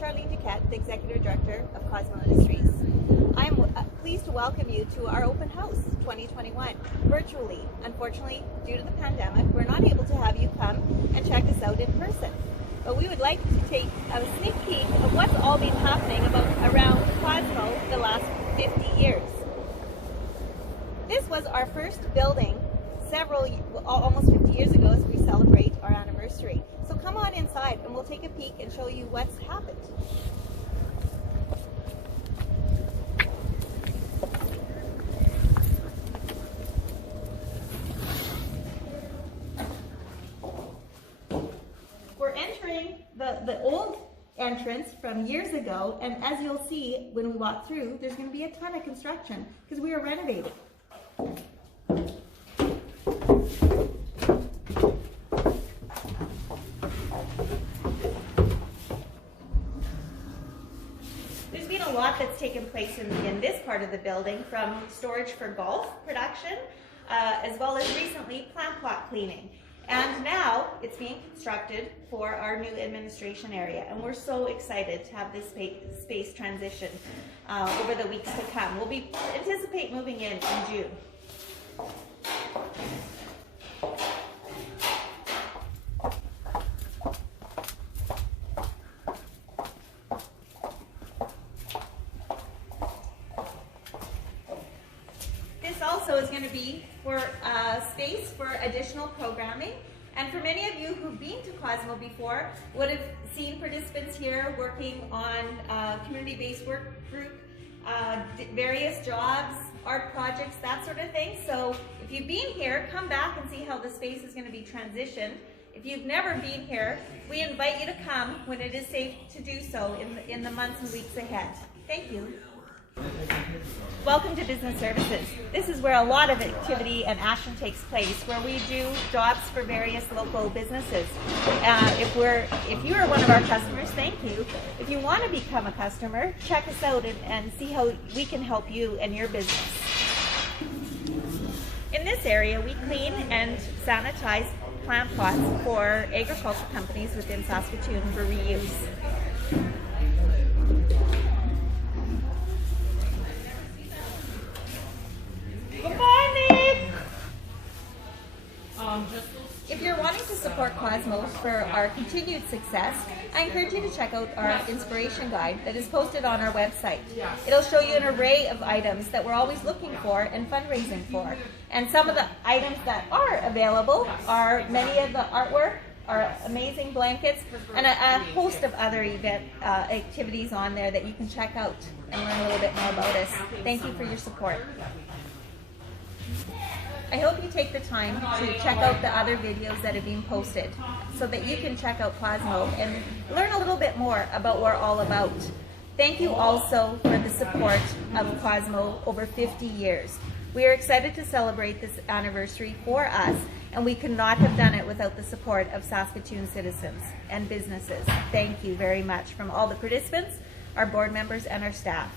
Sharlene Duquette, the Executive Director of Cosmo Industries. I am pleased to welcome you to our open house 2021 virtually. Unfortunately, due to the pandemic, we're not able to have you come and check us out in person. But we would like to take a sneak peek of what's all been happening around Cosmo the last 50 years. This was our first building almost 50 years ago as we celebrate our anniversary. So come on inside and we'll take a peek and show you what's happened. We're entering the old entrance from years ago, and as you'll see when we walk through, there's going to be a ton of construction because we are renovating. There's been a lot that's taken place in this part of the building, from storage for golf production, as well as recently plant plot cleaning. And now it's being constructed for our new administration area, and we're so excited to have this space transition over the weeks to come. We'll anticipate moving in June. This also is going to be for space for additional programming. And for many of you who've been to Cosmo before, would have seen participants here working on community-based work group, various jobs, art projects, that sort of thing. So if you've been here, come back and see how the space is going to be transitioned. If you've never been here, we invite you to come when it is safe to do so in the months and weeks ahead. Thank you. Welcome to Business Services. This is where a lot of activity and action takes place, where we do jobs for various local businesses. If you are one of our customers, thank you. If you want to become a customer, check us out and see how we can help you and your business. In this area, we clean and sanitize plant plots for agricultural companies within Saskatoon for reuse. If you're wanting to support Cosmo for our continued success, I encourage you to check out our inspiration guide that is posted on our website. It'll show you an array of items that we're always looking for and fundraising for. And some of the items that are available are many of the artwork, our amazing blankets, and a host of other event activities on there that you can check out and learn a little bit more about us. Thank you for your support. I hope you take the time to check out the other videos that have been posted so that you can check out Cosmo and learn a little bit more about what we're all about. Thank you also for the support of Cosmo over 50 years. We are excited to celebrate this anniversary for us, and we could not have done it without the support of Saskatoon citizens and businesses. Thank you very much from all the participants, our board members, and our staff.